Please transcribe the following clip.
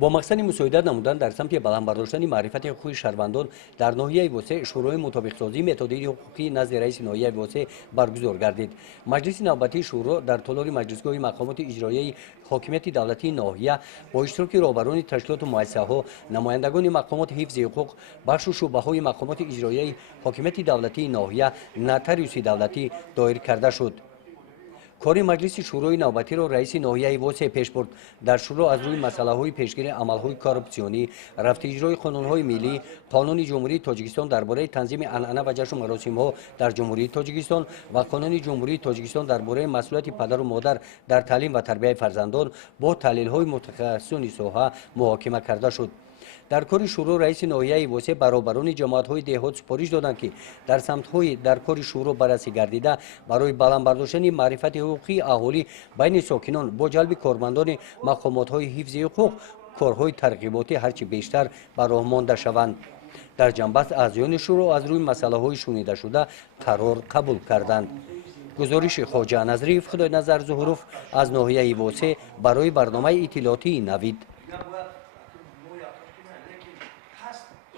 با مقصد مساعدت نمودن در سمت بلند برداشتن معرفت حقوقی شهروندان در ناحیه واسه شورای مطابق سازی متدی حقوقی نزد رئیس ناحیه واسه برگزار گردید. مجلس نوبتی شورا در تالار مجلسگاه مقامات اجرایی حاکمیت دولتی ناحیه با اشتراک رهبران تشکیلات و مؤسسه‌ها، نمایندگان مقامات حفظ حقوق، بخش و شعبه‌های مقامات اجرایی حاکمیت دولتی ناحیه، نوتاریوس دولتی دایر کرده شد. کاری مجلس شورای نوبتی را رئیس ناحیه واسه پیش برد. در شورا از روی مسائل پیشگیری عملهای کارپسیونی، رفت اجرای قانونهای ملی، قانون جمهوری تاجیکستان درباره تنظیم عنعنه و جشن و مراسم‌ها در جمهوری تاجیکستان و قانون جمهوری تاجیکستان درباره مسئولیت پدر و مادر در تعلیم و تربیت فرزندان با تحلیل‌های متخصصان ساحه محاکمه کرده شد. در کار شورا رئیس ناحیه واسه برابران جماعت‌های دهات سپارش دادند که در سمت‌های در کار شورا بررسی گردیده برای بلند برداشتن معرفت حقوقی اهالی بین ساکنان با جلب کارمندان مقامات‌های حفظ حقوق کارهای ترغیباتی هرچی بیشتر به راه مانده شوند. در جنبش اعضایان شورا از روی مسائل‌های شنیده شده قرار قبول کردند. گزارش خواجه نظریف خدای نظر ظهوروف از ناحیه واسه برای برنامه اطلاعاتی نوید.